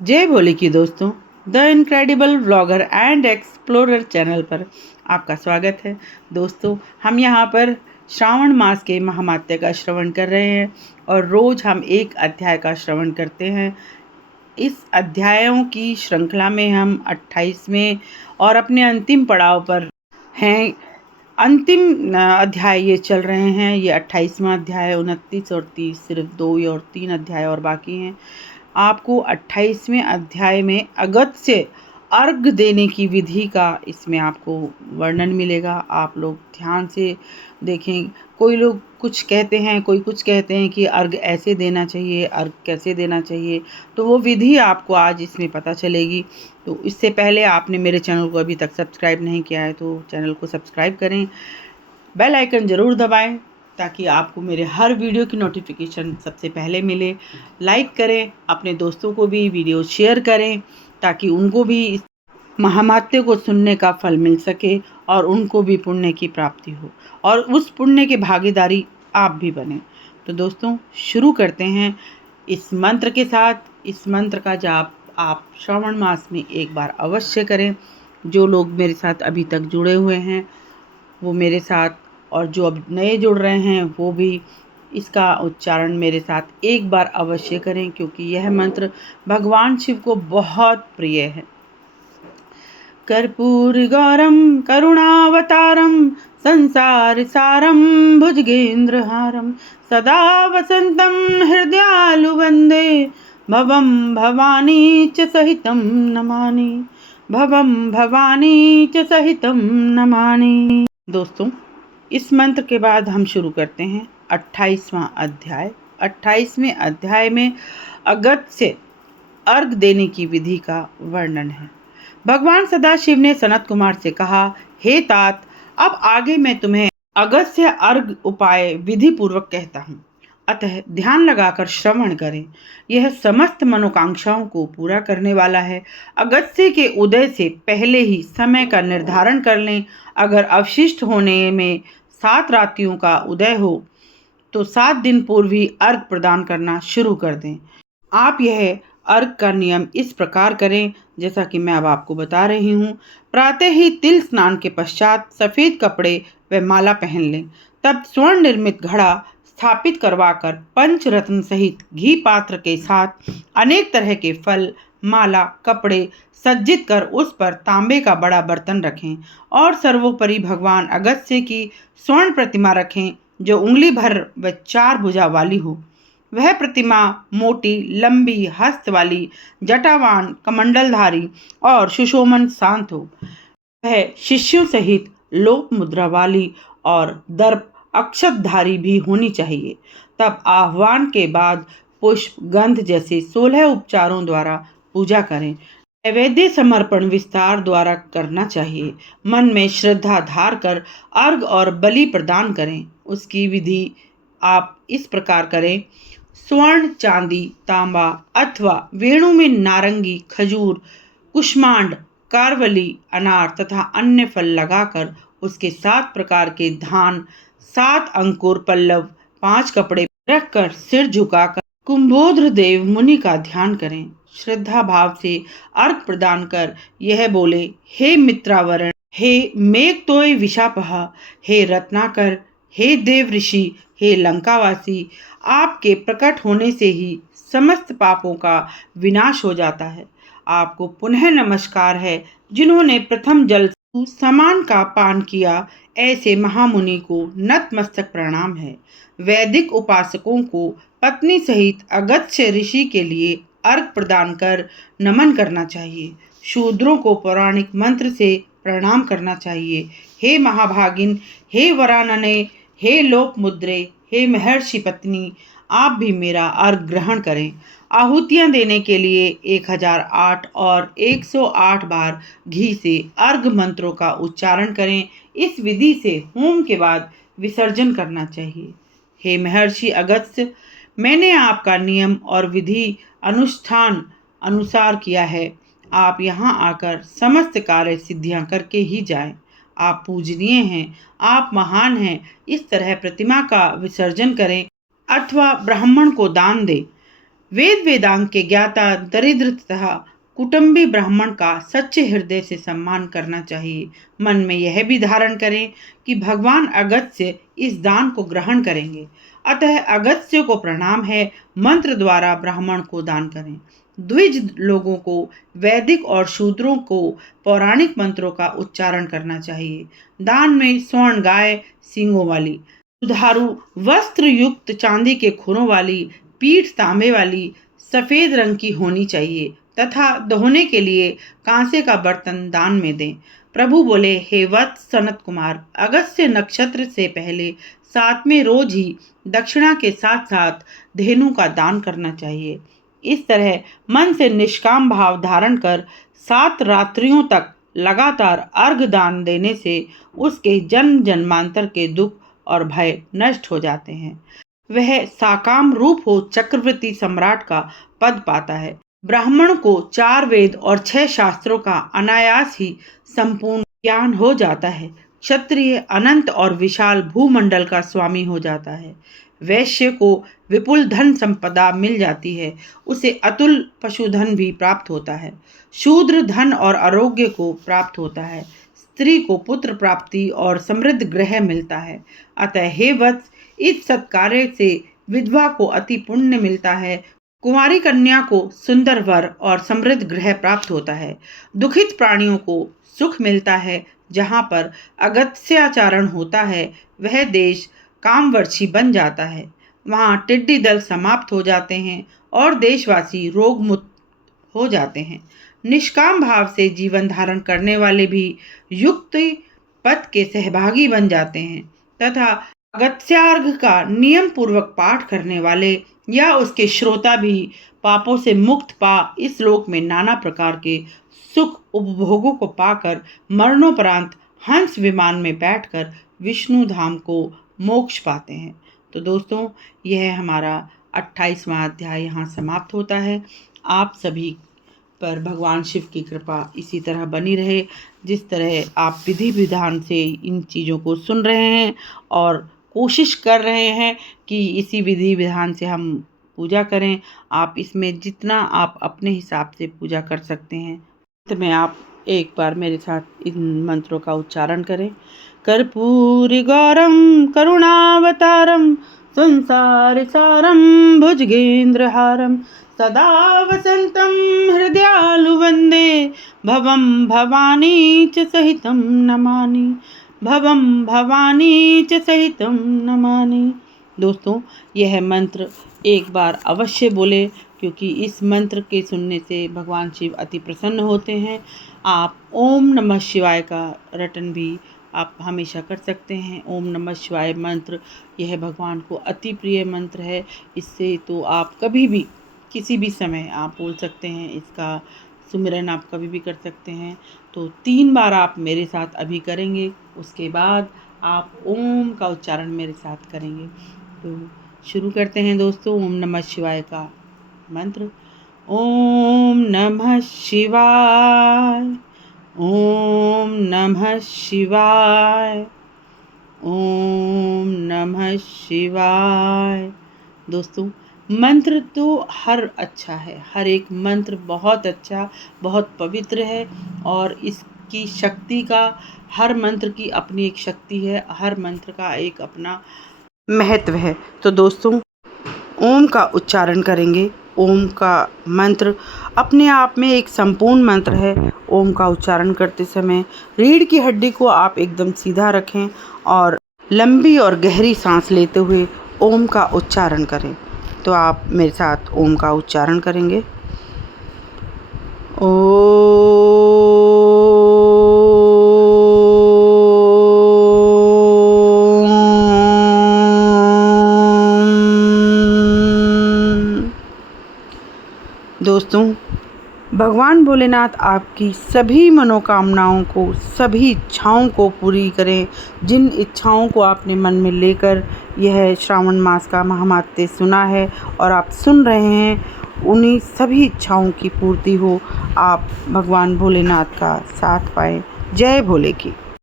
जय भोले की दोस्तों, the incredible vlogger and explorer channel पर आपका स्वागत है। दोस्तों, हम यहाँ पर श्रावण मास के महात्म्य का श्रवण कर रहे हैं और रोज़ हम एक अध्याय का श्रवण करते हैं। इस अध्यायों की श्रृंखला में हम 28वें और अपने अंतिम पड़ाव पर हैं। अंतिम अध्याय ये चल रहे हैं। ये 28वां अध्याय, 29 और 30, सिर्फ 2 और 3 अध्याय और बाकी हैं। आपको 28वें अध्याय में अगस्त्य अर्घ देने की विधि का इसमें आपको वर्णन मिलेगा। आप लोग ध्यान से देखें। कोई लोग कुछ कहते हैं, कोई कुछ कहते हैं कि अर्घ ऐसे देना चाहिए, अर्घ कैसे देना चाहिए, तो वो विधि आपको आज इसमें पता चलेगी। तो इससे पहले आपने मेरे चैनल को अभी तक सब्सक्राइब नहीं किया है तो चैनल को सब्सक्राइब करें, बेल आइकन ज़रूर दबाएं ताकि आपको मेरे हर वीडियो की नोटिफिकेशन सबसे पहले मिले। लाइक करें, अपने दोस्तों को भी वीडियो शेयर करें ताकि उनको भी इस महात्म्य को सुनने का फल मिल सके और उनको भी पुण्य की प्राप्ति हो और उस पुण्य के भागीदारी आप भी बने। तो दोस्तों, शुरू करते हैं इस मंत्र के साथ। इस मंत्र का जाप आप श्रावण मास में एक बार अवश्य करें। जो लोग मेरे साथ अभी तक जुड़े हुए हैं वो मेरे साथ, और जो अब नए जुड़ रहे हैं वो भी इसका उच्चारण मेरे साथ एक बार अवश्य करें, क्योंकि यह मंत्र भगवान शिव को बहुत प्रिय है। कर्पूर गौरम करुणावतारम संसार सारम भुजगेंद्रहारम सदा वसंतम हृदयालु वंदे भवम भवानी च सहितम नमानि, भवम भवानी च सहितम नमानि। दोस्तों, इस मंत्र के बाद हम शुरू करते हैं 28वां अध्याय। 28वें अध्याय में अगस्त्य अर्घ देने की विधि का वर्णन है। भगवान सदाशिव ने सनत कुमार से कहा, हे तात, अब आगे मैं तुम्हें अगस्त्य अर्घ उपाय विधि पूर्वक कहता हूँ, अतः ध्यान लगाकर श्रवण करें। यह समस्त मनोकांक्षाओं को पूरा करने वाला है। अगस्त्य के उदय से पहले ही समय का निर्धारण कर लें। अगर अवशिष्ट होने में 7 रात्रियों का उदय हो तो 7 दिन पूर्व ही अर्घ प्रदान करना शुरू कर दें। आप यह अर्घ का नियम इस प्रकार करें जैसा कि मैं अब आपको बता रही हूँ। प्रातः ही तिल स्नान के पश्चात सफ़ेद कपड़े व माला पहन लें। तब स्वर्ण निर्मित घड़ा स्थापित करवाकर पंचरत्न सहित घी पात्र के साथ अनेक तरह के फल, माला, कपड़े सज्जित कर उस पर तांबे का बड़ा बर्तन रखें और सर्वोपरि भगवान अगस्त्य की स्वर्ण प्रतिमा रखें जो उंगली भर व 4 भुजा वाली हो। वह प्रतिमा मोटी, लंबी, हस्त वाली, जटावान, कमंडलधारी और सुशोभन शांत हो। वह शिष्यों सहित लोक मुद्रा वाली और दर्प अक्षतधारी भी होनी चाहिए। तब आह्वान के बाद पुष्प, गंध जैसे 16 उपचारों द्वारा पूजा करें। नैवेद्य समर्पण विस्तार द्वारा करना चाहिए। मन में श्रद्धा धार कर अर्घ और बलि प्रदान करें। उसकी विधि आप इस प्रकार करें। स्वर्ण, चांदी, तांबा अथवा वेणु में नारंगी, खजूर, कुष्मांड, कारवली, अनार तथा अन्य फल लगाकर उसके 7 प्रकार के धान, 7 अंकुर पल्लव, 5 कपड़े रखकर सिर झुकाकर कुंभोद्र देव मुनि का ध्यान करें। श्रद्धा भाव से अर्घ प्रदान कर यह बोले, हे मित्रावरण, हे मेघतोय विशापह, हे रत्नाकर, हे देव ऋषि, हे लंकावासी, आपके प्रकट होने से ही समस्त पापों का विनाश हो जाता है। आपको पुनः नमस्कार है। जिन्होंने प्रथम जल समान का पान किया, ऐसे महामुनि को नतमस्तक प्रणाम है। वैदिक उपासकों को पत्नी सहित अगस्त्य ऋषि के लिए अर्घ प्रदान कर नमन करना चाहिए। शूद्रों को पौराणिक मंत्र से प्रणाम करना चाहिए। हे महाभागिन, हे वरानने, हे लोक मुद्रे, हे महर्षि पत्नी, आप भी मेरा अर्घ ग्रहण करें। आहुतियाँ देने के लिए 1008 और 108 बार घी से अर्घ मंत्रों का उच्चारण करें। इस विधि से होम के बाद विसर्जन करना चाहिए। हे महर्षि अगस्त्य, मैंने आपका नियम और विधि अनुष्ठान अनुसार किया है। आप यहाँ आकर समस्त कार्य सिद्धियाँ करके ही जाएं। आप पूजनीय हैं, आप महान हैं। इस तरह प्रतिमा का विसर्जन करें अथवा ब्राह्मण को दान दें। वेद वेदांग के ज्ञाता दरिद्र तथा कुटुंबी ब्राह्मण का सच्चे हृदय से सम्मान करना चाहिए। मन में यह भी धारण करें कि भगवान अगस्त्य इस दान को ग्रहण करेंगे, अतः अगस्त्य को प्रणाम है। मंत्र द्वारा ब्राह्मण को दान करें। द्विज लोगों को वैदिक और शूद्रों को पौराणिक मंत्रों का उच्चारण करना चाहिए। दान में स्वर्ण गाय सींगों वाली, दुधारू वस्त्र युक्त चांदी के खुरों वाली, पीठ तांबे वाली, सफेद रंग की होनी चाहिए तथा दोहने के लिए कांसे का बर्तन दान में दें। प्रभु बोले, हे वत्स सनत कुमार, अगस्त्य नक्षत्र से पहले 7वें रोज ही दक्षिणा के साथ साथ धेनु का दान करना चाहिए। इस तरह मन से निष्काम भाव धारण कर 7 रात्रियों तक लगातार अर्घ दान देने से उसके जन्म जन्मांतर के दुख और भय नष्ट हो जाते हैं। वह साकाम रूप हो चक्रवर्ती सम्राट का पद पाता है। ब्राह्मण को 4 वेद और 6 शास्त्रों का अनायास ही संपूर्ण ज्ञान हो जाता है। क्षत्रिय अनंत और विशाल भूमंडल का स्वामी हो जाता है। वैश्य को विपुल धन संपदा मिल जाती है, उसे अतुल पशुधन भी प्राप्त होता है। शूद्र धन और आरोग्य को प्राप्त होता है। स्त्री को पुत्र प्राप्ति और समृद्ध गृह मिलता है। अतः हे वत्स, इस सत्कार्य से विधवा को अति पुण्य मिलता है। कुंवारी कन्या को सुंदर वर और समृद्ध गृह प्राप्त होता है। दुखित प्राणियों को सुख मिलता है। जहाँ पर अगस्त्याचरण होता है वह देश कामवर्षी बन जाता है। वहाँ टिड्डी दल समाप्त हो जाते हैं और देशवासी रोग मुक्त हो जाते हैं। निष्काम भाव से जीवन धारण करने वाले भी युक्त पद के सहभागी बन जाते हैं तथा अगस्त्यार्घ का नियम पूर्वक पाठ करने वाले या उसके श्रोता भी पापों से मुक्त पा इस लोक में नाना प्रकार के सुख उपभोगों को पाकर मरणोपरांत हंस विमान में बैठकर विष्णु धाम को मोक्ष पाते हैं। तो दोस्तों, यह हमारा 28वां अध्याय यहाँ समाप्त होता है। आप सभी पर भगवान शिव की कृपा इसी तरह बनी रहे, जिस तरह आप विधि विधान से इन चीज़ों को सुन रहे हैं और कोशिश कर रहे हैं कि इसी विधि विधान से हम पूजा करें। आप इसमें जितना आप अपने हिसाब से पूजा कर सकते हैं। अंत में आप एक बार मेरे साथ इन मंत्रों का उच्चारण करें। कर्पूरी गौरम करुणावतारम संसार सारम भुजगेंद्रहारम सदा वसंतम हृदयालु वंदे भवम भवानी च सहितं नमामि भवम भवानी च सहितं नमामि। दोस्तों, यह मंत्र एक बार अवश्य बोले, क्योंकि इस मंत्र के सुनने से भगवान शिव अति प्रसन्न होते हैं। आप ओम नमः शिवाय का रटन भी आप हमेशा कर सकते हैं। ओम नमः शिवाय मंत्र यह भगवान को अति प्रिय मंत्र है। इससे तो आप कभी भी किसी भी समय आप बोल सकते हैं। इसका सुमिरन आप कभी भी कर सकते हैं। तो 3 बार आप मेरे साथ अभी करेंगे, उसके बाद आप ओम का उच्चारण मेरे साथ करेंगे। तो शुरू करते हैं दोस्तों ओम नमः शिवाय का मंत्र। ओम नमः शिवाय, ओम नमः शिवाय, ओम नमः शिवाय। दोस्तों, मंत्र तो हर अच्छा है, हर एक मंत्र बहुत अच्छा, बहुत पवित्र है और इसकी शक्ति का, हर मंत्र की अपनी एक शक्ति है, हर मंत्र का एक अपना महत्व है। तो दोस्तों, ओम का उच्चारण करेंगे। ओम का मंत्र अपने आप में एक संपूर्ण मंत्र है। ओम का उच्चारण करते समय रीढ़ की हड्डी को आप एकदम सीधा रखें और लंबी और गहरी सांस लेते हुए ओम का उच्चारण करें। तो आप मेरे साथ ओम का उच्चारण करेंगे। दोस्तों, भगवान भोलेनाथ आपकी सभी मनोकामनाओं को, सभी इच्छाओं को पूरी करें। जिन इच्छाओं को आपने मन में लेकर यह श्रावण मास का महात्म्य सुना है और आप सुन रहे हैं, उन्हीं सभी इच्छाओं की पूर्ति हो। आप भगवान भोलेनाथ का साथ पाएं। जय भोले की।